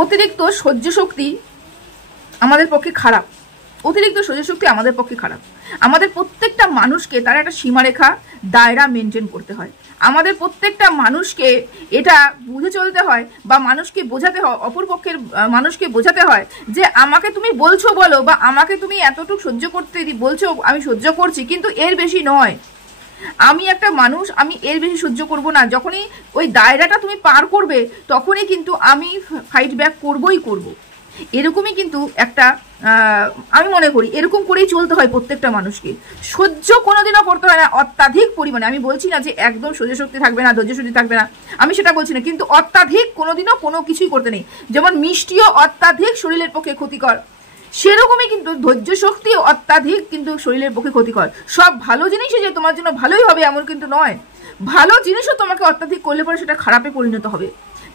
অতিরিক্ত সহ্য শক্তি আমাদের পক্ষে খারাপ। অতিরিক্ত সহ্য শক্তি আমাদের পক্ষে খারাপ। আমাদের প্রত্যেকটা মানুষকে তার একটা সীমারেখা দায়রা মেনটেন করতে হয়। আমাদের প্রত্যেকটা মানুষকে এটা বুঝে চলতে হয় বা মানুষকে বোঝাতে হয়, অপর পক্ষের মানুষকে বোঝাতে হয় যে আমাকে তুমি বলছো বলো, বা আমাকে তুমি এতটুকু সহ্য করতে বলছো, আমি সহ্য করছি, কিন্তু এর বেশি নয়। আমি একটা মানুষ, আমি এর বেশি সহ্য করব না। যখনই ওই দায়রাটা তুমি পার করবে তখনই কিন্তু আমি ফাইট ব্যাক করবই করব। এরকমই কিন্তু একটা আমি মনে করি এরকম করেই চলতে হয় প্রত্যেকটা মানুষকে। সহ্য কোনোদিনও করতে হয় না অত্যাধিক পরিমাণে। আমি বলছি না যে একদম সহ্য শক্তি থাকবে না, ধৈর্য শক্তি থাকবে না, আমি সেটা বলছি না, কিন্তু অত্যাধিক কোনোদিনও কোনো কিছুই করতে নেই। যেমন মিষ্টিও অত্যাধিক শরীরের পক্ষে ক্ষতিকর, সেরকমই কিন্তু ধৈর্য শক্তিও অত্যাধিক কিন্তু শরীরের পক্ষে ক্ষতিকর। সব ভালো জিনিসই যে তোমার জন্য ভালোই হবে এমন কিন্তু নয়। ভালো জিনিসও তোমাকে অত্যাধিক করলে পরে সেটা খারাপে পরিণত হবে।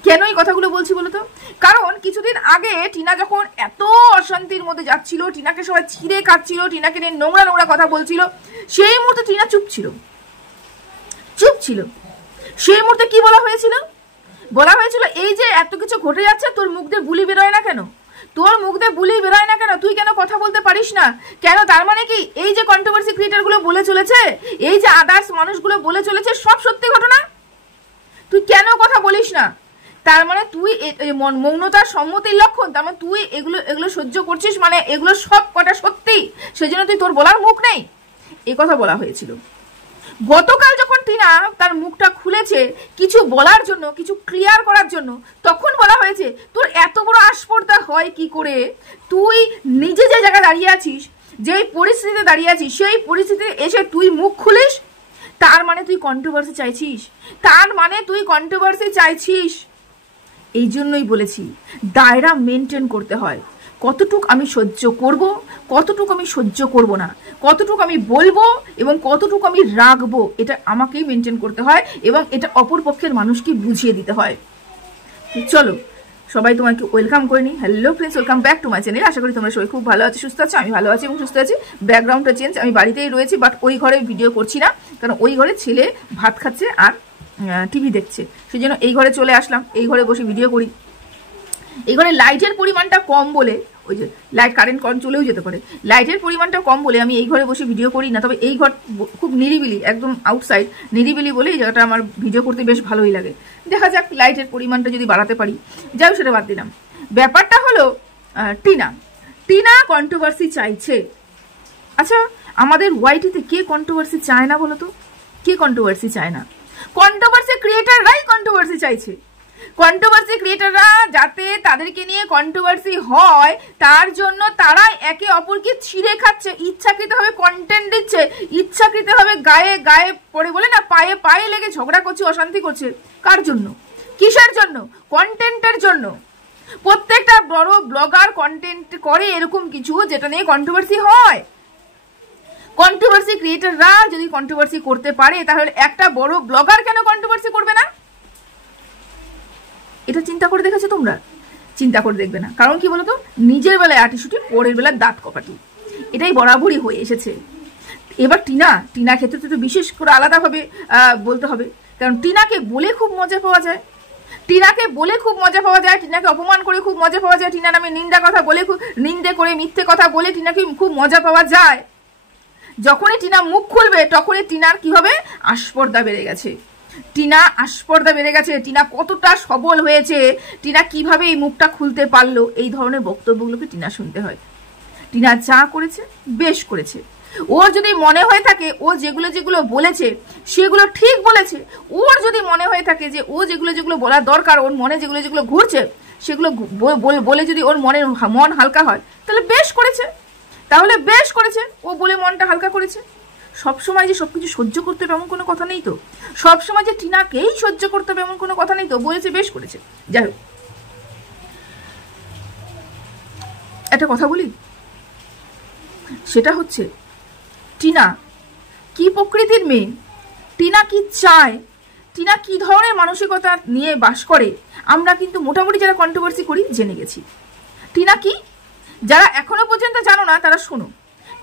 কেন এই কথাগুলো বলছি বলো তো? কারণ কিছুদিন আগে টিনা যখন এত অশান্তির মধ্যে যাচ্ছিল, টিনাকে সবাই ছিঁড়ে খাচ্ছিল, টিনাকে নিয়ে নোংরা নোংরা কথা বলছিল, সেই মুহূর্তে টিনা চুপ ছিল। সেই মুহূর্তে কি বলা হয়েছিল? বলা হয়েছিল এই যে এত কিছু ঘটে যাচ্ছে, তোর মুখ দিয়ে বুলি বেরোয় না কেন? তোর মুখ দিয়ে বুলি বেরোয় না কেন? তুই কেন কথা বলতে পারিস না কেন? তার মানে কি এই যে কন্ট্রোভার্সি ক্রিয়েটার গুলো বলে চলেছে, এই যে আদার্স মানুষগুলো বলে চলেছে, সব সত্যি ঘটনা? তুই কেন কথা বলিস না? তার মানে তুই মৌনতার সম্মতির লক্ষণ। তার মানে তুই এগুলো সহ্য করছিস, মানে এগুলো সব কটা সত্যি, সেজন্য তুই তোর বলার মুখ নেই, এই কথা বলা হয়েছিল। গতকাল যখন টিনা তার মুখটা খুলেছে কিছু বলার জন্য, কিছু ক্লিয়ার করার জন্য, তখন বলা হয়েছে তোর এত বড় আস্পর্ধা হয় কি করে? তুই নিজে যে জায়গায় দাঁড়িয়ে আছিস, যেই পরিস্থিতিতে দাঁড়িয়ে আছিস, সেই পরিস্থিতিতে এসে তুই মুখ খুলিস, তার মানে তুই কন্ট্রোভার্সি চাইছিস। এই জন্যই বলেছি দায়রা মেনটেন করতে হয়। কতটুক আমি সহ্য করব, কতটুকু আমি সহ্য করব না, কতটুকু আমি বলবো এবং কতটুকু আমি রাখবো, এটা আমাকেই মেনটেন করতে হয় এবং এটা অপর পক্ষের মানুষকে বুঝিয়ে দিতে হয়। চলো সবাই তোমাকে ওয়েলকাম করে নিই। Hello friends, welcome back to my channel. আশা করি তোমরা সবাই খুব ভালো আছো, সুস্থ আছো। আমি ভালো আছি এবং সুস্থ আছি। ব্যাকগ্রাউন্ডটা চেঞ্জ, আমি বাড়িতেই রয়েছি, বাট ওই ঘরে ভিডিও করছি না, কারণ ওই ঘরে ছেলে ভাত খাচ্ছে আর টিভি দেখছে, সেই জন্য এই ঘরে চলে আসলাম। এই ঘরে বসে ভিডিও করি। এই ঘরে লাইটের পরিমাণটা কম বলে, ওই যে লাইট কারেন্ট চলেও যেতে পারে, লাইটের পরিমাণটা কম বলে আমি এই ঘরে বসে ভিডিও করি না। তবে এই ঘর খুব নিরিবিলি, একদম আউটসাইড নিরিবিলি বলে এই জায়গাটা আমার ভিডিও করতে বেশ ভালোই লাগে। দেখা যাক লাইটের পরিমাণটা যদি বাড়াতে পারি। যাই সেটা বাদ দিলাম। ব্যাপারটা হলো টিনা কন্ট্রোভার্সি চাইছে। আচ্ছা, আমাদের ওয়াইটিতে কে কন্ট্রোভার্সি চায় না বলো তো? কে কন্ট্রোভার্সি চায় না? কন্ট্রোভার্সি ক্রিয়েটাররাই কন্ট্রোভার্সি চাইছে। কন্ট্রোভার্সি ক্রিয়েটাররা যাতে তাদেরকে নিয়ে কন্ট্রোভার্সি হয়, তার জন্য তারা একে অপরকে ছিঁড়ে খাচ্ছে, ইচ্ছাকৃতভাবে কন্টেন্ট দিচ্ছে, ইচ্ছাকৃতভাবে গায়ে গায়ে পড়ে, বলে না, পায়ে পায়ে লেগে ঝগড়া করছে, অশান্তি করছে। কার জন্য? কিসের জন্য? কন্টেন্টের জন্য। প্রত্যেকটা বড় ব্লগার কন্টেন্ট করে এরকম কিছু যেটা নিয়ে কন্ট্রোভার্সি হয়। কন্ট্রোভার্সি ক্রিয়েটাররা যদি কন্ট্রোভার্সি করতে পারে, তাহলে একটা বড় ব্লগার কেন কন্ট্রোভার্সি করবে না? এটা চিন্তা করে দেখেছো তোমরা? চিন্তা করে দেখবে না। কারণ কি বলতো, নিজের বেলায় আটিশুটি, পরের বেলায় দাঁত কপাটি, এটাই বরাবরই হয়ে এসেছে। এবার টিনা ক্ষেত্রে তো বিশেষ করে আলাদাভাবে বলতে হবে, কারণ টিনাকে বলে খুব মজা পাওয়া যায়, টিনাকে অপমান করে খুব মজা পাওয়া যায়, টিনা নামে নিন্দা কথা বলে, নিন্দে করে মিথ্যে কথা বলে টিনাকে খুব মজা পাওয়া যায়। যখনই টিনা মুখ খুলবে তখনই টিনার কি হবে? আস্পর্ধা বেড়ে গেছে। টিনা কতটা সবল হয়েছে, টিনা কিভাবে এই মুখটা খুলতে পারলো, এই ধরনের বক্তব্যগুলোকে টিনা শুনতে হয়। টিনা যা করেছে বেশ করেছে। ওর যদি মনে হয়ে থাকে ও যেগুলো বলেছে সেগুলো ঠিক বলেছে, ওর যদি মনে হয়ে থাকে যে ও যেগুলো বলার দরকার, ওর মনে যেগুলো ঘুরছে সেগুলো বলে যদি ওর মন হালকা হয়, তাহলে বেশ করেছে। ও বলে মনটা হালকা করেছে। সবসময় যে সবকিছু সহ্য করতে হবে এমন কোনো কথা নেই তো। সবসময় যে টিনাকেই সহ্য করতে হবে এমন কোনো কথা নেই তো। বলেছে, বেশ করেছে। যাই হোক, একটা কথা বলি, সেটা হচ্ছে টিনা কি প্রকৃতির মেয়ে, টিনা কি চায়, টিনা কি ধরনের মানসিকতা নিয়ে বাস করে, আমরা কিন্তু মোটামুটি যারা কন্ট্রোভার্সি করি জেনে গেছি। টিনা কি, যারা এখনো পর্যন্ত জানো না তারা শোনো।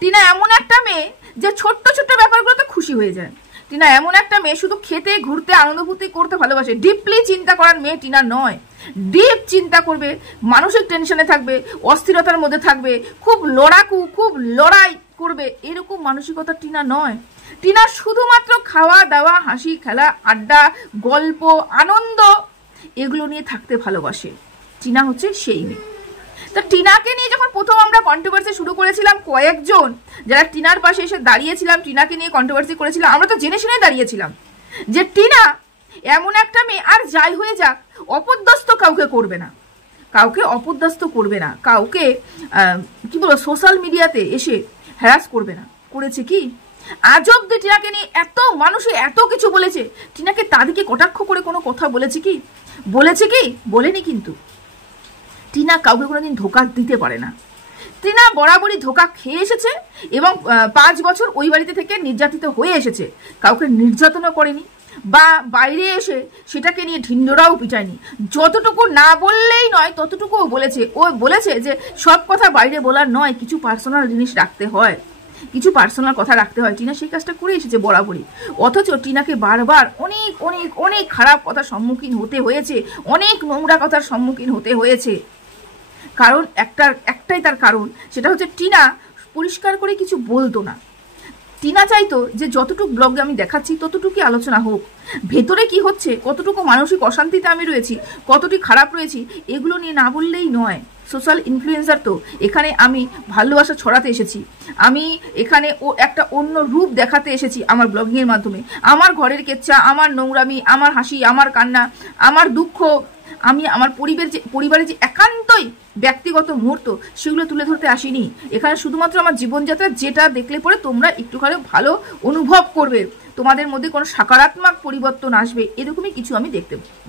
টিনা এমন একটা মেয়ে যে ছোট্ট ছোট্ট ব্যাপারগুলোতে খুশি হয়ে যায়। টিনা এমন একটা মেয়ে শুধু খেতে ঘুরতে আনন্দ ফুর্তি করতে ভালোবাসে, ডিপলি চিন্তা করার মেয়ে টিনা নয়। ডিপ চিন্তা করবে, মানসিক টেনশনে থাকবে, অস্থিরতার মধ্যে থাকবে, খুব লড়াকু, খুব লড়াই করবে, এরকম মানসিকতা টিনা নয়। টিনা শুধুমাত্র খাওয়া দাওয়া, হাসি খেলা, আড্ডা, গল্প, আনন্দ এগুলো নিয়ে থাকতে ভালোবাসে। টিনা হচ্ছে সেই মেয়ে। তা টিনাকে নিয়ে যখন প্রথম আমরা কন্ট্রোভার্সি শুরু করেছিলাম, কয়েকজন যারা টিনার পাশে এসে দাঁড়িয়েছিলাম, টিনাকে নিয়ে কন্ট্রোভার্সি করেছিলাম, আমরা তো জেনে শুনে দাঁড়িয়েছিলাম যে টিনা এমন একটা মেয়ে, আর যাই হয়ে যাক, অপদস্থ কাউকে করবে না, কাউকে অপদস্থ করবে না, কাউকে কি বলবো সোশ্যাল মিডিয়াতে এসে হ্যারাস করবে না। করেছে কি? আজ অব্দি টিনাকে নিয়ে এত মানুষে এত কিছু বলেছে, টিনাকে তাদেরকে কটাক্ষ করে কোনো কথা বলেছে কি? বলেছে কি? বলেনি। কিন্তু টিনা কাউকে কোনোদিন ধোকা দিতে পারে না। টিনা বরাবরই ধোকা খেয়ে এসেছে এবং 5 বছর ওই বাড়িতে থেকে নির্যাতিত হয়ে এসেছে, কাউকে নির্যাতনও করেনি বা বাইরে এসে সেটাকে নিয়ে ঢিন্ডোরাও পিটায়নি। যতটুকু না বললেই নয় ততটুকুও বলেছে। ও বলেছে যে সব কথা বাইরে বলার নয়, কিছু পার্সোনাল জিনিস রাখতে হয়, কিছু পার্সোনাল কথা রাখতে হয়। টিনা সেই কাজটা করে এসেছে বরাবরই। অথচ টিনাকে বারবার অনেক অনেক অনেক খারাপ কথার সম্মুখীন হতে হয়েছে, অনেক নোংরা কথার সম্মুখীন হতে হয়েছে। কারণ একটাই তার কারণ, সেটা হচ্ছে টিনা পরিষ্কার করে কিছু বলতো না। টিনা চাইতো যে যতটুকু ব্লগে আমি দেখাচ্ছি ততটুকুই আলোচনা হোক, ভেতরে কি হচ্ছে, কতটুকু মানসিক অশান্তিতে আমি রয়েছি, কতটি খারাপ রয়েছি, এগুলো নিয়ে না বললেই নয়। সোশ্যাল ইনফ্লুয়েন্সার তো, এখানে আমি ভালোবাসা ছড়াতে এসেছি, আমি এখানে ও একটা অন্য রূপ দেখাতে এসেছি আমার ব্লগিংয়ের মাধ্যমে। আমার ঘরের কেচ্ছা, আমার নোংরামি, আমার হাসি, আমার কান্না, আমার দুঃখ, আমি আমার পরিবারের যে একান্তই ব্যক্তিগত মুহূর্ত, সেগুলো তুলে ধরতে আসিনি। এখানে শুধুমাত্র আমার জীবনযাত্রা, যেটা দেখলে পরে তোমরা একটুখানি ভালো অনুভব করবে, তোমাদের মধ্যে কোনো সকারাত্মক পরিবর্তন আসবে, এরকমই কিছু আমি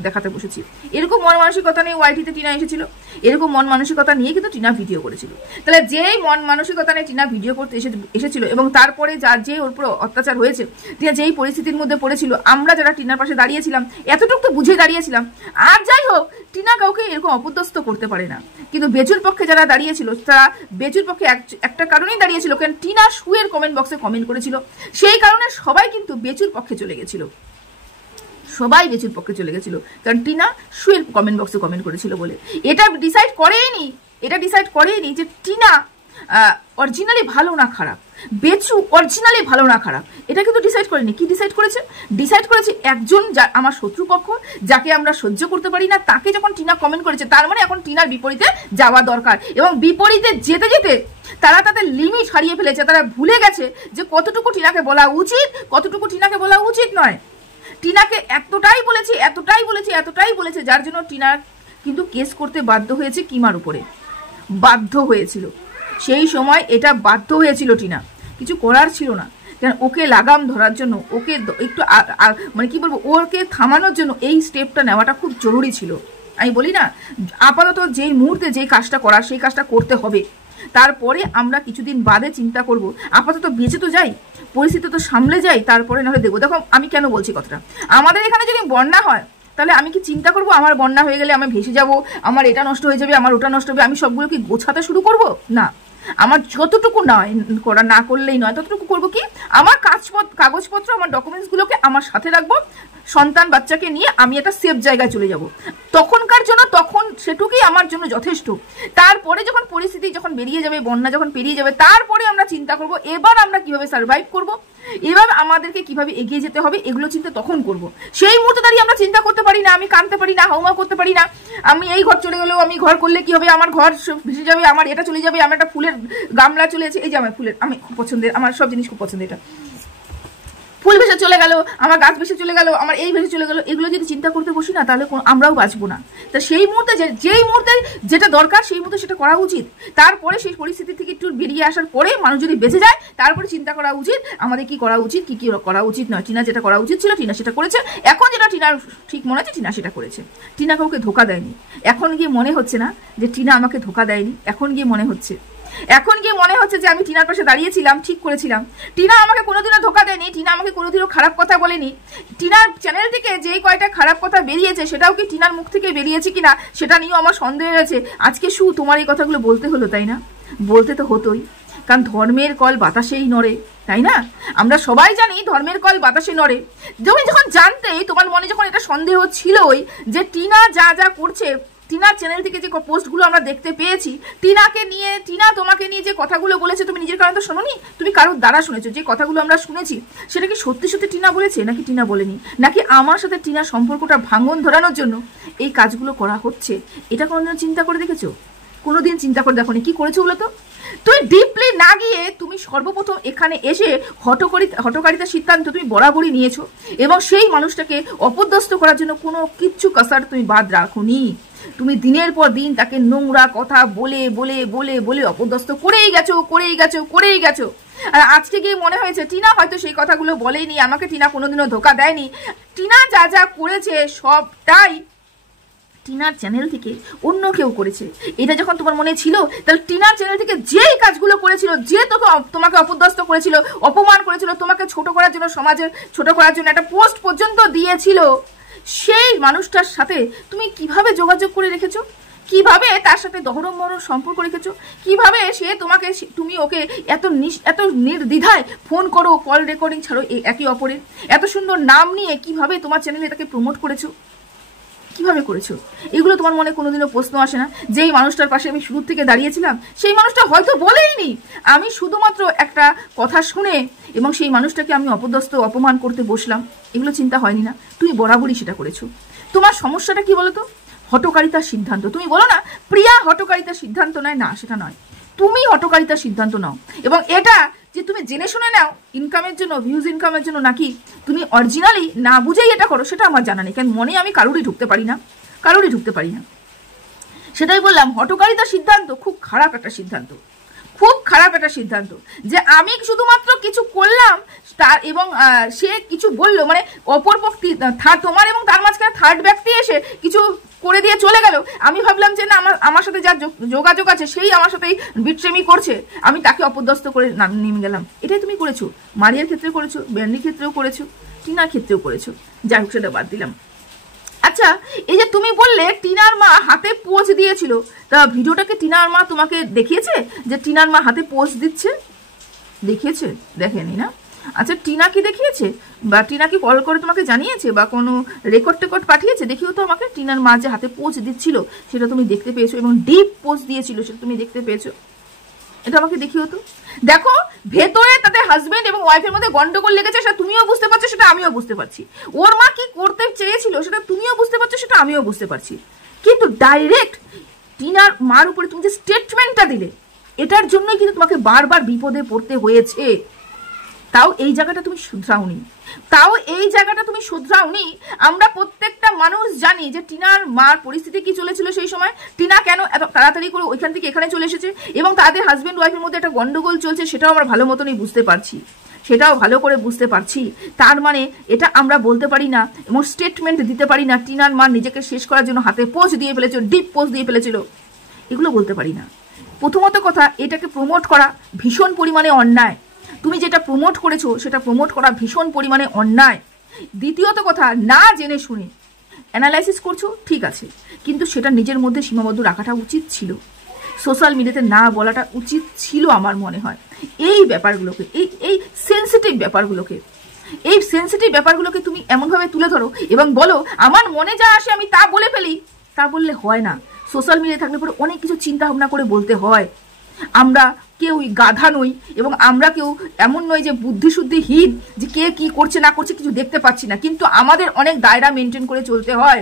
দেখাতে বসেছি। এরকম মন মানসিকতা নিয়ে ওয়াইটিতে টিনা এসেছিল, এরকম মন মানসিকতা নিয়ে কিন্তু টিনা ভিডিও করেছিল। তাহলে যেই মন মানসিকতা নিয়ে টিনা ভিডিও করতে এসেছিল এবং তারপরে যে ওর উপর অত্যাচার হয়েছে, টিনা যেই পরিস্থিতির মধ্যে পড়েছিল, আমরা যারা টিনার পাশে দাঁড়িয়েছিলাম এতটুকু তো বুঝে দাঁড়িয়েছিলাম। আর যাই হোক, টিনা কাউকে এরকম অপদস্থ করতে পারে না। কিন্তু বেচুর পক্ষে যারা দাঁড়িয়েছিল, তারা বেচুর পক্ষে একটা কারণেই দাঁড়িয়েছিল, কারণ টিনা শুয়ের কমেন্ট বক্সে কমেন্ট করেছিল, সেই কারণে সবাই কিন্তু বেচুর পক্ষে চলে গেছিল, সবাই বেচুর পক্ষে চলে গেছিল, কারণ টিনা শুয়ের কমেন্ট বক্সে কমেন্ট করেছিল বলে। এটা ডিসাইড করেইনি যে টিনা অরিজিনালি ভালো না খারাপ, বেচু অরিজিনালি ভালো না খারাপ, এটা কিন্তু ডিসাইড করেনি। কি ডিসাইড করেছে একজন আমার শত্রুপক্ষ, যাকে আমরা সহ্য করতে পারি না, তাকে যখন টিনা কমেন্ট করেছে, তার মানে এখন টিনার বিপরীতে যাওয়া দরকার। এবং বিপরীতে যেতে যেতে তারা তাদের লিমিট হারিয়ে ফেলেছে, তারা ভুলে গেছে যে কতটুকু টিনাকে বলা উচিত, কতটুকু টিনাকে বলা উচিত নয়। টিনাকে এতটাই বলেছে, যার জন্য টিনা কিন্তু কেস করতে বাধ্য হয়েছে কিমার উপরে, বাধ্য হয়েছিল সেই সময়, এটা বাধ্য হয়েছিল টিনা, কিছু করার ছিল না। কারণ ওকে লাগাম ধরার জন্য, ওকে একটু মানে কি বলবো, ওকে থামানোর জন্য এই স্টেপটা নেওয়াটা খুব জরুরি ছিল। আমি বলি না, আপাতত যেই মুহূর্তে যেই কাজটা করার সেই কাজটা করতে হবে, তারপরে আমরা কিছুদিন বাদে চিন্তা করব। আপাতত বেঁচে তো যাই, পরিস্থিতি তো সামলে যাই, তারপরে নাহলে দেখবো। দেখো আমি কেন বলছি কথাটা, আমাদের এখানে যদি বন্যা হয়, তাহলে আমি কি চিন্তা করবো আমার বন্যা হয়ে গেলে আমি ভেসে যাব, আমার এটা নষ্ট হয়ে যাবে, আমার ওটা নষ্ট হবে, আমি সবগুলো কি গোছাতে শুরু করব? না, আমার যতটুকু না করলেই নয়, ততটুকু করবো কি, আমার কাগজপত্র, আমার ডকুমেন্টসগুলোকে আমার সাথে রাখবো, সন্তান বাচ্চাকে নিয়ে আমি একটা সেফ জায়গায় চলে যাব, তখনকার জন্য, তখন সেটুকুই আমার জন্য যথেষ্ট। তারপরে যখন পরিস্থিতি যখন বেরিয়ে যাবে, বন্যা যখন পেরিয়ে যাবে, তারপরে আমরা চিন্তা করব এবার আমরা কিভাবে সার্ভাইভ করব, এবার আমাদেরকে কিভাবে এগিয়ে যেতে হবে, এগুলো চিন্তা তখন করব। সেই মুহূর্তে দাঁড়িয়ে আমরা চিন্তা করতে পারি না, আমি কাঁদতে পারি না, হাউমা করতে পারি না, আমি এই ঘর চলে গেলেও আমি ঘর করলে কি হবে, আমার ঘর ভেসে যাবে, আমার এটা চলে যাবে, আমার একটা ফুলের গামলা চলে আছে, এই যে আমার ফুলের, আমি খুব পছন্দের, আমার সব জিনিস খুব পছন্দের, এটা ফুল ভেসে চলে গেল, আমার গাছ ভেসে চলে গেল, আমার এই ভেসে চলে গেল, এগুলো যদি চিন্তা করতে বসি না, তাহলে আমরাও বাঁচবো না। তা সেই মুহূর্তে যেই মুহূর্তে যেটা দরকার, সেই মুহূর্তে সেটা করা উচিত। তারপরে সেই পরিস্থিতি থেকে একটু বেরিয়ে আসার পরে মানুষ যদি বেঁচে যায়, তারপরে চিন্তা করা উচিত আমাদের কি করা উচিত, কি করা উচিত নয়। টিনা যেটা করা উচিত ছিল, টিনা সেটা করেছে। এখন যেটা টিনার ঠিক মনে হচ্ছে, টিনা সেটা করেছে। টিনা কাউকে ধোকা দেয়নি। এখন গিয়ে মনে হচ্ছে না যে টিনা আমাকে ধোকা দেয়নি, এখন গিয়ে মনে হচ্ছে যে আমি টিনার পাশে দাঁড়িয়েছিলাম, ঠিক করেছিলাম। টিনা আমাকে কোনোদিনও ধোকা দেয়নি, টিনা আমাকে কোনোদিনও খারাপ কথা বলেনি। টিনার চ্যানেল থেকে যেই কয়টা খারাপ কথা বেরিয়েছে, সেটাও কি টিনার মুখ থেকে বেরিয়েছে কিনা সেটা নিয়েও আমার সন্দেহ রয়েছে। আজকে তোমার এই কথাগুলো বলতে হলো, তাই না? বলতে তো হতোই, কারণ ধর্মের কল বাতাসেই নড়ে, তাই না? আমরা সবাই জানি ধর্মের কল বাতাসে নড়ে। তুমি যখন জানতে, তোমার মনে যখন এটা সন্দেহ ছিলই যে টিনা যা যা করছে, টিনার চ্যানেল থেকে যে পোস্টগুলো আমরা দেখতে পেয়েছি, টিনাকে নিয়ে, টিনা তোমাকে নিয়ে যে কথাগুলো বলেছে, তুমি নিজের কারণে তো শোনোনি, তুমি কারোর দ্বারা শুনেছো। যে কথাগুলো আমরা শুনেছি সেটা কি সত্যি সত্যি টিনা বলেছে নাকি টিনা বলেনি, নাকি আমার সাথে টিনার সম্পর্কটা ভাঙন ধরানোর জন্য এই কাজগুলো করা হচ্ছে? এটা কোনোদিন চিন্তা করে দেখেছো? কোনোদিন চিন্তা করে দেখো নি কি করেছো বলো তো? তুমি ডিপলি না গিয়ে তুমি সর্বপ্রথম এখানে এসে হটকারিতার সিদ্ধান্ত তুমি বরাবরই নিয়েছো, এবং সেই মানুষটাকে অপদস্থ করার জন্য কোনো কিচ্ছু কাসার তুমি বাদ রাখোনি। তুমি দিনের পর দিন তাকে নোংরা কথা বলে বলে বলে বলে অপদস্থ করেই গেছো। আর আজকে গিয়ে মনে হয়েছে টিনা হয়তো সেই কথাগুলো বলেনি, আমাকে টিনা কোনোদিনও ধোকা দেয়নি। টিনা যা যা করেছে সবটাই টিনার চ্যানেল থেকে অন্য কেউ করেছে। এটা যখন তোমার মনে ছিল, তাহলে টিনার চ্যানেল থেকে যেই কাজগুলো করেছিল, যে তোমাকে অপদস্থ করেছিল, অপমান করেছিল, তোমাকে ছোট করার জন্য, সমাজের ছোট করার জন্য একটা পোস্ট পর্যন্ত দিয়েছিল, সেই মানুষটার সাথে তুমি কিভাবে যোগাযোগ করে রেখেছো? কিভাবে তার সাথে দহরম মহরম সম্পর্ক রেখেছো? কিভাবে তুমি ওকে এত নির্দ্বিধায় ফোন করো, কল রেকর্ডিং ছাড়ো একে অপরের, এত সুন্দর নাম নিয়ে কিভাবে তোমার চ্যানেলে তাকে প্রমোট করেছো? কিভাবে করেছো? এগুলো তোমার মনে কোনোদিনও প্রশ্ন আসে না? যেই মানুষটার পাশে আমি শুরু থেকে দাঁড়িয়েছিলাম, সেই মানুষটা হয়তো বলেইনি, আমি শুধুমাত্র একটা কথা শুনে এবং সেই মানুষটাকে আমি অপমান করতে বসলাম। এগুলো চিন্তা হয়নি না? তুমি বরাবরই সেটা করেছো। তোমার সমস্যাটা কি বলো তো? হটকারিতার সিদ্ধান্ত। তুমি বলো না প্রিয়া হটকারিতার সিদ্ধান্ত নেয়, না সেটা নয়, তুমি হটকারিতার সিদ্ধান্ত নাও। এবং এটা যে তুমি জেনে শুনে নাও ইনকামের জন্য, ভিউজ ইনকামের জন্য, নাকি তুমি অরিজিনালি না বুঝেই এটা করো, সেটা আমার জানা নেই। কারণ মনে আমি কারোরই ঢুকতে পারি না। সেটাই বললাম, হটকারিতার সিদ্ধান্ত খুব খারাপ একটা সিদ্ধান্ত। যে আমি শুধুমাত্র কিছু করলাম তার, এবং সে কিছু বললো, মানে অপর পক্ষে তোমার এবং তার মাঝখানে থার্ড ব্যক্তি এসে কিছু করে দিয়ে চলে গেল। আমি ভাবলাম যে না, আমার সাথে যার যোগাযোগ আছে সেই আমার সাথেই বিট্রেমি করছে, আমি তাকে অপদস্থ করে নেমে গেলাম। এটাই তুমি করেছো। মারিয়ার ক্ষেত্রে করেছো, ব্যান্ডির ক্ষেত্রেও করেছো, টিনার ক্ষেত্রেও করেছো। যাই হোক, সেটা বাদ দিলাম। আচ্ছা, এই যে তুমি বললে টিনার মা হাতে পোজ দিয়েছিল, তা ভিডিওটাকে টিনার মা তোমাকে দেখিয়েছে যে টিনার মা হাতে পোজ দিচ্ছে? দেখিয়েছে? দেখেনি না? আচ্ছা, টিনা কি দেখিয়েছে, বা টিনা কি কল করে তোমাকে জানিয়েছে, বা কোনো রেকর্ড পাঠিয়েছে? দেখিও তো আমাকে। টিনার মা যে হাতে পোজ দিচ্ছিল সেটা তুমি দেখতে পেয়েছো, এবং ডিপ পোজ দিয়েছিল সেটা তুমি দেখতে পেয়েছো। এটা আমাকে দেখিও তো। দেখো, ভেতরে তাদের হাজবেন্ড এবং ওয়াইফের মধ্যে গন্ডগোল লেগেছে, সেটা তুমিও বুঝতে পারছো, সেটা আমিও বুঝতে পারছি। ওর মা কি করতে চেয়েছিল সেটা তুমিও বুঝতে পারছো, সেটা আমিও বুঝতে পারছি। কিন্তু ডাইরেক্ট টিনার মার উপরে তুমি যে স্টেটমেন্টটা দিলে, এটার জন্যই কিন্তু তোমাকে বারবার বিপদে পড়তে হয়েছে। তাও এই জায়গাটা তুমি শুধরাওনি। আমরা প্রত্যেকটা মানুষ জানি যে টিনার মার পরিস্থিতি কি চলেছিল সেই সময়, টিনা কেন এত তাড়াতাড়ি করে ওইখান থেকে এখানে চলে এসেছে, এবং তাদের হাজবেন্ড ওয়াইফের মধ্যে একটা গন্ডগোল চলছে, সেটাও আমরা ভালো মতনই বুঝতে পারছি, সেটাও ভালো করে বুঝতে পারছি। তার মানে এটা আমরা বলতে পারি না এবং স্টেটমেন্ট দিতে পারি না টিনার মা নিজেকে শেষ করার জন্য হাতে পোজ দিয়ে ফেলেছিল, ডিপ পোজ দিয়ে ফেলেছিল, এগুলো বলতে পারি না। প্রথমত কথা, এটাকে প্রমোট করা ভীষণ পরিমাণে অন্যায়। তুমি যেটা প্রমোট করেছো সেটা প্রমোট করা ভীষণ পরিমাণে অন্যায়। দ্বিতীয়ত কথা, না জেনে শুনে অ্যানালাইসিস করছো, ঠিক আছে, কিন্তু সেটা নিজের মধ্যে সীমাবদ্ধ রাখাটা উচিত ছিল। সোশ্যাল মিডিয়াতে না বলাটা উচিত ছিল আমার মনে হয়। এই ব্যাপারগুলোকে, এই সেন্সিটিভ ব্যাপারগুলোকে তুমি এমনভাবে তুলে ধরো এবং বলো আমার মনে যা আসে আমি তা বলে ফেলি, তা বললে হয় না। সোশ্যাল মিডিয়ায় থাকলে পরে অনেক কিছু চিন্তা ভাবনা করে বলতে হয়। আমরা কেউই গাধা নই, এবং আমরা কেউ এমন নয় যে বুদ্ধিশুদ্ধিহীন, যে কে কি করছে না করছে কিছু দেখতে পাচ্ছি না, কিন্তু আমাদের অনেক দায়রা মেনটেন করে চলতে হয়।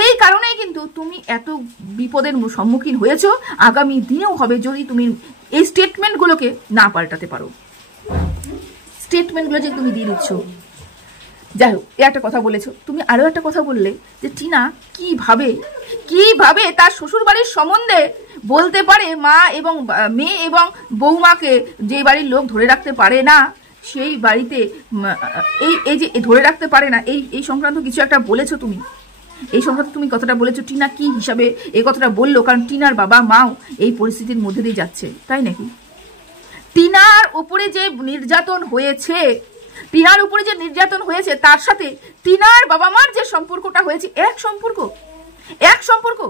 এই কারণেই কিন্তু তুমি এত বিপদের সম্মুখীন হয়েছো, আগামী দিনেও হবে যদি তুমি এই স্টেটমেন্টগুলোকে না পাল্টাতে পারো। স্টেটমেন্টগুলো যে তুমি দিয়ে দিচ্ছ। যাই হোক, একটা কথা বলেছো তুমি, আরো একটা কথা বললে যে টিনা কিভাবে তার শ্বশুর বাড়ির সম্বন্ধে বলতে পারে, মা এবং মেয়ে এবং বৌমাকে যে বাড়ির লোক ধরে রাখতে পারে না, সেই বাড়িতে এই যে ধরে রাখতে পারে না, এই সংক্রান্ত কিছু একটা বলেছো তুমি। এই সংক্রান্ত তুমি কথাটা বলেছো, টিনা কি হিসাবে এই কথাটা বললো? কারণ টিনার বাবা মাও এই পরিস্থিতির মধ্যে দিয়ে যাচ্ছে, তাই নাকি? টিনার উপরে যে নির্যাতন হয়েছে তার সাথে টিনার বাবা মার যে সম্পর্কটা হয়েছে এক সম্পর্ক। এক সম্পর্ক।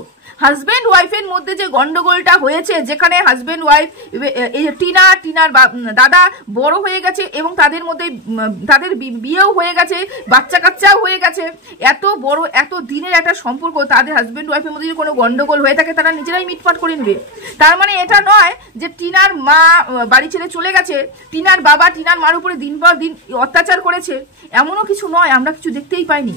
হাজবেন্ড ওয়াইফের মধ্যে যে গন্ডগোলটা হয়েছে, যেখানে হাজবেন্ড ওয়াইফ টিনার দাদা বড় হয়ে গেছে এবং তাদের মধ্যে তাদের বিয়েও হয়ে গেছে, বাচ্চা কাচ্চাও হয়ে গেছে, এত বড় এত দিনের একটা সম্পর্ক, তাদের হাজবেন্ড ওয়াইফের মধ্যে যদি কোনো গন্ডগোল হয়ে থাকে তারা নিজেরাই মিটমাট করে নেবে। তার মানে এটা নয় যে টিনার মা বাড়ি ছেড়ে চলে গেছে, টিনার বাবা টিনার মার উপরে দিন পর দিন অত্যাচার করেছে, এমনও কিছু নয়। আমরা কিছু দেখতেই পাইনি,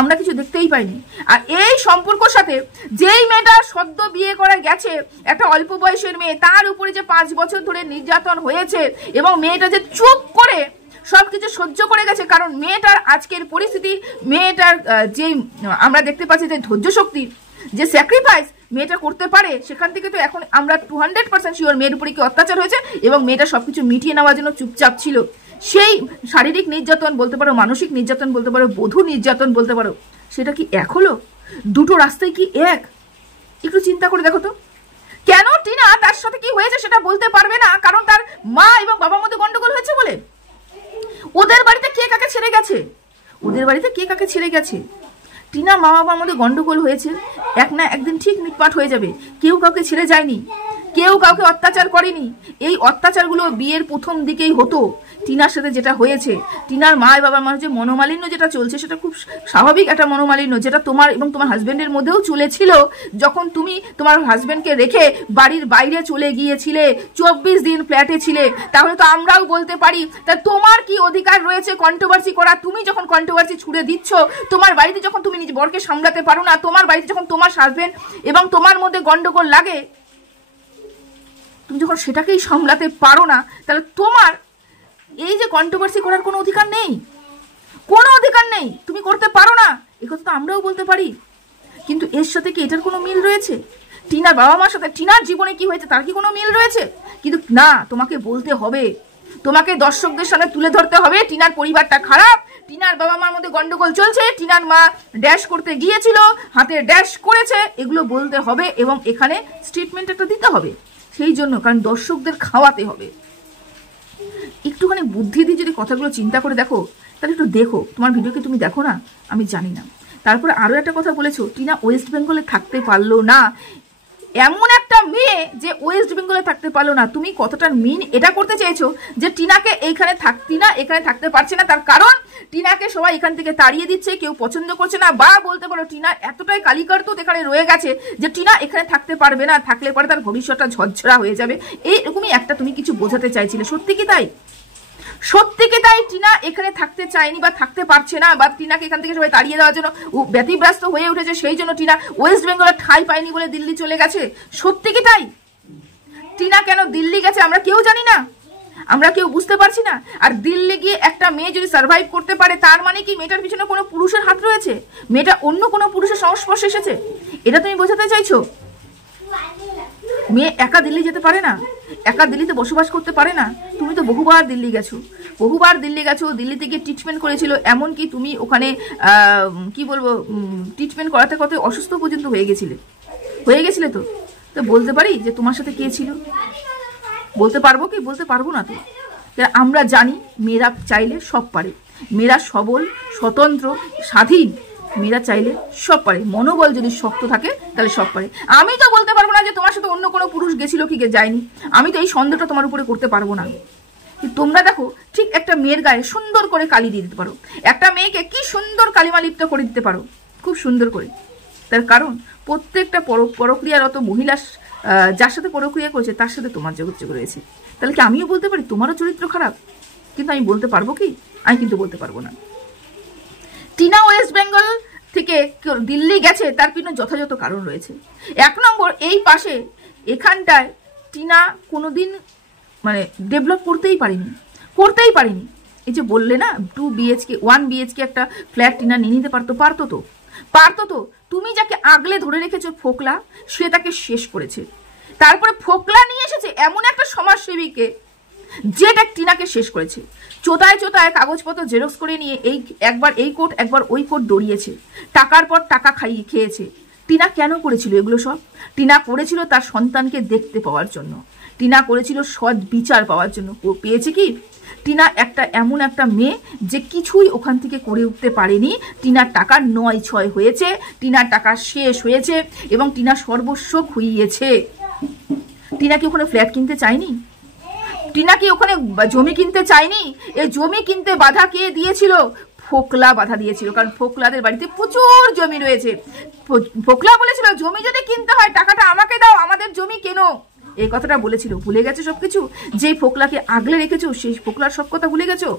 আমরা কিছু দেখতেই পাইনি। আর এই সম্পর্কের সাথে যেই মেয়েটা সদ্য বিয়ে করে গেছে, একটা অল্প বয়সের মেয়ে, তার উপরে যে 5 বছর ধরে নির্যাতন হয়েছে এবং মেয়েটা যে চুপ করে সবকিছু সহ্য করে গেছে, কারণ মেয়েটার আজকের পরিস্থিতি, মেয়েটার যে আমরা দেখতে পাচ্ছি যে ধৈর্য শক্তি, যে স্যাক্রিফাইস মেয়েটা করতে পারে, সেখান থেকে তো এখন আমরা 200% শিওর মেয়ের উপরে কি অত্যাচার হয়েছে এবং মেয়েটা সবকিছু মিটিয়ে নেওয়ার জন্য চুপচাপ ছিল। সেই শারীরিক নির্যাতন বলতে পারো, মানসিক নির্যাতন বলতে পারো, বধূ নির্যাতন বলতে পারো, সেটা কি এক হলো? দুটো রাস্তায় কি এক? একটু চিন্তা করে দেখো তো। কেন টিনা তার সাথে কি হয়েছে সেটা বলতে পারবে না? কারণ তার মা এবং বাবার মধ্যে গন্ডগোল হয়েছে বলে। ওদের বাড়িতে কে কাকে ছেড়ে গেছে? ওদের বাড়িতে কে কাকে ছেড়ে গেছে? টিনা মা বাবার মধ্যে গন্ডগোল হয়েছে, এক না একদিন ঠিক মিটমাট হয়ে যাবে। কেউ কাউকে ছেড়ে যায়নি, কেউ কাউকে অত্যাচার করেনি। এই অত্যাচারগুলো বিয়ের প্রথম দিকেই হতো। টিনার সাথে যেটা হয়েছে, টিনার মা বাবার মাঝে মনোমালিন্য যেটা চলছে, সেটা খুব স্বাভাবিক একটা মনোমালিন্য, যেটা তোমার এবং তোমার হাজবেন্ডের মধ্যেও চলেছিল। যখন তুমি তোমার হাজবেন্ডকে রেখে বাড়ির বাইরে চলে গিয়েছিলে, 24 দিন ফ্ল্যাটে ছিলে, তাহলে তো আমরাও বলতে পারি তা তোমার কি অধিকার রয়েছে কন্ট্রোভার্সি করা? তুমি যখন কন্ট্রোভার্সি ছুড়ে দিচ্ছ, তোমার বাড়িতে যখন তুমি নিজ বরকে সামলাতে পারো না, তোমার বাড়িতে যখন তোমার হাজবেন্ড এবং তোমার মধ্যে গন্ডগোল লাগে, তুমি যখন সেটাকেই সামলাতে পারো না, তাহলে তোমার এই যে কন্ট্রোভার্সি করার কোনো অধিকার নেই, কোনো অধিকার নেই, তুমি করতে পারো না। এ কথা তো আমরাও বলতে পারি। কিন্তু এর সাথে কি এটার কোনো মিল রয়েছে? টিনার বাবা মার সাথে টিনার জীবনে কি হয়েছে তার কি কোনো মিল রয়েছে? কিন্তু না, তোমাকে বলতে হবে, তোমাকে দর্শকদের সামনে তুলে ধরতে হবে টিনার পরিবারটা খারাপ, টিনার বাবা মার মধ্যে গন্ডগোল চলছে, টিনার মা ড্যাশ করতে গিয়েছিল, হাতে ড্যাশ করেছে, এগুলো বলতে হবে এবং এখানে স্টেটমেন্ট একটা দিতে হবে। সেই জন্য, কারণ দর্শকদের খাওয়াতে হবে। একটুখানি বুদ্ধি দিয়ে যদি কথাগুলো চিন্তা করে দেখো, তাহলে একটু দেখো। তোমার ভিডিও কি তুমি দেখো না? আমি জানি না। তারপরে আরো একটা কথা বলেছো, টিনা ওয়েস্ট বেঙ্গলে থাকতে পারলো না। এমন একটা মেয়ে যে ওয়েস্ট বেঙ্গলে থাকতে পারলো না, তুমি কতটা মিন এটা করতে চেয়েছো যে টিনাকে এইখানে টিনা এখানে থাকতে পারছে না, তার কারণ টিনাকে সবাই এখান থেকে তাড়িয়ে দিচ্ছে, কেউ পছন্দ করছে না, বা বলতে পারো টিনা এতটাই কালিকার তো এখানে রয়ে গেছে যে টিনা এখানে থাকতে পারবে না, থাকলে পরে তার ভবিষ্যৎটা ঝরঝরা হয়ে যাবে। এইরকমই একটা তুমি কিছু বোঝাতে চাইছিলে। সত্যি কি তাই? সত্যি কি তাই টিনা এখানে থাকতে চায়নি বা থাকতে পারছে না, বা টিনাকে এখান থেকে সবাই তাড়িয়ে দেওয়ার জন্য ব্যতিব্যস্ত হয়ে উঠেছে, সেই জন্য টিনা ওয়েস্ট বেঙ্গলে ঠাঁই পায়নি বলে দিল্লি চলে গেছে? সত্যি কি তাই? টিনা কেন দিল্লি গেছে আমরা কেউ জানি না, আমরা কেউ বুঝতে পারছি না। আর দিল্লি গিয়ে একটা মেয়ে যদি সার্ভাইভ করতে পারে, তার মানে কি মেয়েটার পিছনে কোনো পুরুষের হাত রয়েছে? মেয়েটা অন্য কোনো পুরুষের সংস্পর্শে এসেছে? এটা তুমি বোঝাতে চাইছো? মেয়ে একা দিল্লি যেতে পারে না, একা দিল্লিতে বসবাস করতে পারে না। তুমি তো বহুবার দিল্লি গেছো, বহুবার দিল্লি গেছো, দিল্লিতে গিয়ে ট্রিটমেন্ট করেছিল, এমনকি তুমি ওখানে কি বলবো ট্রিটমেন্ট করাতে করাতে অসুস্থ পর্যন্ত হয়ে গেছিলে তো। তো বলতে পারি যে তোমার সাথে কে ছিল? বলতে পারবো কি? বলতে পারবো না তো। আমরা জানি মেয়েরা চাইলে সব পারে, মেয়েরা সবল, স্বতন্ত্র, স্বাধীন, মেয়েরা চাইলে সব পারে, মনোবল যদি শক্ত থাকে তাহলে সব পারে। আমি তো বলতে পারবো না যে তোমার সাথে অন্য কোনো পুরুষ গেছিল কি যায়নি, আমি তো এই সন্দেহটা তোমার উপরে করতে পারবো না। তোমরা দেখো, ঠিক একটা মেয়ের গায়ে সুন্দর করে কালি দিয়ে দিতে পারো, একটা মেয়েকে কি সুন্দর কালিমা লিপ্ত করে দিতে পারো, খুব সুন্দর করে। তার কারণ প্রত্যেকটা পরক্রিয়ারত মহিলা যার সাথে পরক্রিয়া করেছে তার সাথে তোমার যোগাযোগ রয়েছে। তাহলে কি আমিও বলতে পারি তোমারও চরিত্র খারাপ? কিন্তু আমি বলতে পারবো কি? আমি কিন্তু বলতে পারবো না। টিনা ওয়েস্ট বেঙ্গল থেকে দিল্লি গেছে তার কিন্তু যথাযথ কারণ রয়েছে। 1 নম্বর, এই পাশে এখানটায় টিনা কোনোদিন মানে ডেভেলপ করতেই পারিনি। এই যে বললে না 2 BHK 1 BHK একটা ফ্ল্যাট টিনা নিয়ে নিতে পারতো তো। তুমি যাকে আগলে ধরে রেখেছো ফোকলা, সে তাকে শেষ করেছে। তারপরে ফোকলা নিয়ে এসেছে এমন একটা সমাজসেবীকে যেটা টিনাকে শেষ করেছে। চোতায় কাগজপত্র জেরক্স করে নিয়ে একবার এই কোর্ট একবার ওই কোর্ট দৌড়িয়েছে, টাকার পর টাকা খেয়েছে। টিনা কেন করেছিল এগুলো সব? টিনা করেছিল তার সন্তানকে দেখতে পাওয়ার জন্য, টিনা করেছিল সৎ বিচার পাওয়ার জন্য। ও পেয়েছে কি? টিনা এমন একটা মেয়ে যে কিছুই ওখান থেকে করে উঠতে পারেনি। টিনার টাকা ৯-৬ হয়েছে, টিনার টাকা শেষ হয়েছে এবং টিনা সর্বস্ব খুইয়েছে। টিনা কি ওখানে ফ্ল্যাট কিনতে চায়নি? টিনা কি ওখানে জমি কিনতে চায়নি? এই জমি কিনতে বাধা কে দিয়েছিল? ফোকলা বাধা দিয়েছিল, কারণ ফোকলাদের বাড়িতে প্রচুর জমি রয়েছে। ফোকলা বলেছিল জমি যদি কিনতে হয় টাকাটা আমাকে দাও, আমাদের জমি কেনো, এই কথাটা বলেছিল। ভুলে গেছে সবকিছু? যেই ফোকলাকে আগলে রেখেছো সেই ফোকলার সব কথা ভুলে গেছো?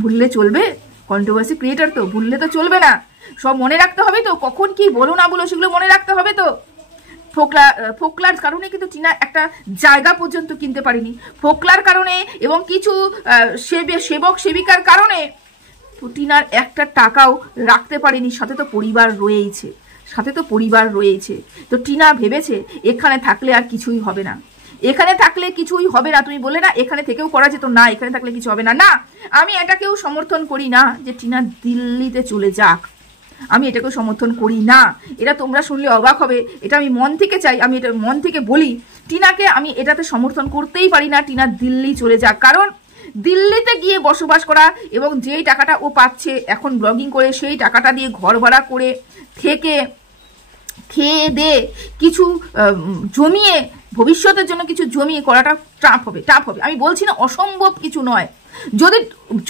ভুললে চলবে? কন্ট্রোভার্সি ক্রিয়েটার তো, ভুললে তো চলবে না, সব মনে রাখতে হবে তো, কখন কি বলো না বলো সেগুলো মনে রাখতে হবে তো। ফোকলার কারণে কিন্তু টিনা একটা জায়গা পর্যন্ত কিনতে পারিনি। ফোকলার কারণে এবং কিছু সেবক সেবিকার কারণে টিনার একটা টাকাও রাখতে পারেনি। সাথে তো পরিবার রয়েইছে, সাথে তো পরিবার রয়েছে। তো টিনা ভেবেছে এখানে থাকলে আর কিছুই হবে না, এখানে থাকলে কিছুই হবে না। তুমি বলে না এখানে থেকেও করা যেত, না এখানে থাকলে কিছু হবে না। না, আমি এটাকেও সমর্থন করি না যে টিনা দিল্লিতে চলে যাক, আমি এটাকেও সমর্থন করি না। এটা তোমরা শুনলে অবাক হবে, এটা আমি মন থেকে চাই, আমি এটা মন থেকে বলি। টিনাকে আমি এটাতে সমর্থন করতেই পারি না টিনা দিল্লি চলে যাক। কারণ দিল্লিতে গিয়ে বসবাস করা এবং যেই টাকাটা ও পাচ্ছে এখন ব্লগিং করে, সেই টাকাটা দিয়ে ঘর ভাড়া করে থেকে খেয়ে দে কিছু জমিয়ে ভবিষ্যতের জন্য কিছু জমিয়ে করাটা টাফ হবে। আমি বলছি না অসম্ভব কিছু নয়, যদি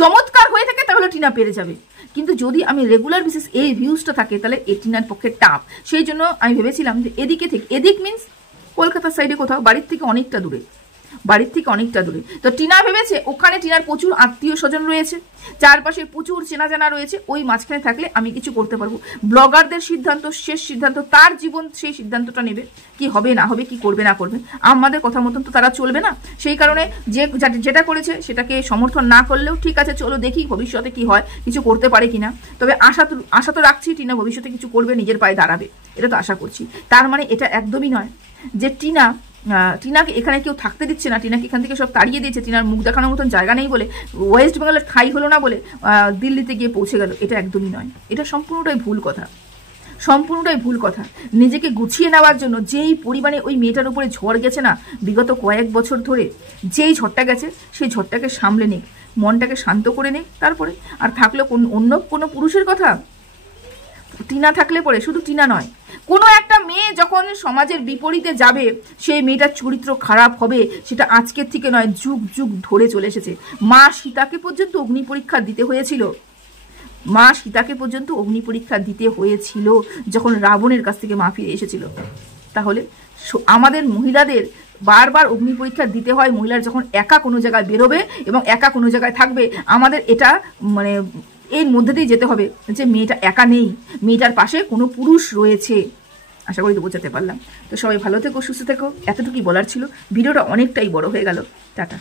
চমৎকার হয়ে থাকে তাহলে টিনা পেরে যাবে। কিন্তু যদি আমি রেগুলার বেসিস এই ভিউজটা থাকে তাহলে এই টিনার পক্ষে টাফ। সেই জন্য আমি ভেবেছিলাম যে এদিকে থেকে, এদিক মিনস কলকাতার সাইডে কোথাও, বাড়ির থেকে অনেকটা দূরে, বাড়ির থেকে অনেকটা দূরে। তো টিনা ভেবেছে ওখানে টিনার প্রচুর আত্মীয় স্বজন রয়েছে, চারপাশে প্রচুর চেনা জানা রয়েছে, ওই মাঝখানে থাকলে আমি কিছু করতে পারবো। ব্লগারদের সিদ্ধান্ত শেষ সিদ্ধান্ত, তার জীবন সেই সিদ্ধান্তটা নেবে, কি হবে না হবে, কি করবে না করবে। আমাদের কথা মতন তো তারা চলবে না। সেই কারণে যেটা করেছে সেটাকে সমর্থন না করলেও ঠিক আছে, চলো দেখি ভবিষ্যতে কি হয়, কিছু করতে পারে কিনা। তবে আশা তো রাখছি টিনা ভবিষ্যতে কিছু করবে, নিজের পায়ে দাঁড়াবে, এটা তো আশা করছি। তার মানে এটা একদমই নয় যে টিনাকে এখানে কেউ থাকতে দিচ্ছে না, টিনাকে এখান থেকে সব তাড়িয়ে দিয়েছে, টিনার মুখ দেখানোর মতন জায়গা নেই বলে, ওয়েস্ট বেঙ্গলের ঠাই হলো না বলে দিল্লিতে গিয়ে পৌঁছে গেল। এটা একদমই নয়, এটা সম্পূর্ণটাই ভুল কথা, সম্পূর্ণটাই ভুল কথা। নিজেকে গুছিয়ে নেওয়ার জন্য যেই পরিমাণে ওই মেয়েটার উপরে ঝড় গেছে না বিগত কয়েক বছর ধরে, যেই ঝড়টা গেছে সেই ঝড়টাকে সামলে নেক, মনটাকে শান্ত করে নেক, তারপরে আর থাকলে অন্য কোনো পুরুষের কথা। টিনা থাকলে পরে শুধু টিনা নয়, কোনো একটা মেয়ে যখন সমাজের বিপরীতে যাবে সেই মেয়েটার চরিত্র খারাপ হবে, সেটা আজকের থেকে নয়, যুগ যুগ ধরে চলে এসেছে। মা সীতাকে পর্যন্ত অগ্নি পরীক্ষা দিতে হয়েছিল, মা সীতাকে পর্যন্ত অগ্নি পরীক্ষা দিতে হয়েছিল যখন রাবণের কাছ থেকে মা ফিরে এসেছিল। তাহলে আমাদের মহিলাদের বারবার অগ্নি পরীক্ষা দিতে হয় মহিলার যখন একা কোনো জায়গায় বেরোবে এবং একা কোনো জায়গায় থাকবে। আমাদের এটা মানে এর মধ্যে দিয়ে যেতে হবে যে মেয়েটা একা নেই, মেয়েটার পাশে কোনো পুরুষ রয়েছে। আশা করি তো বোঝাতে পারলাম। তো সবাই ভালো থেকো, সুস্থ থেকো, এতটুকুই বলার ছিল। ভিডিওটা অনেকটাই বড় হয়ে গেল। টাটা।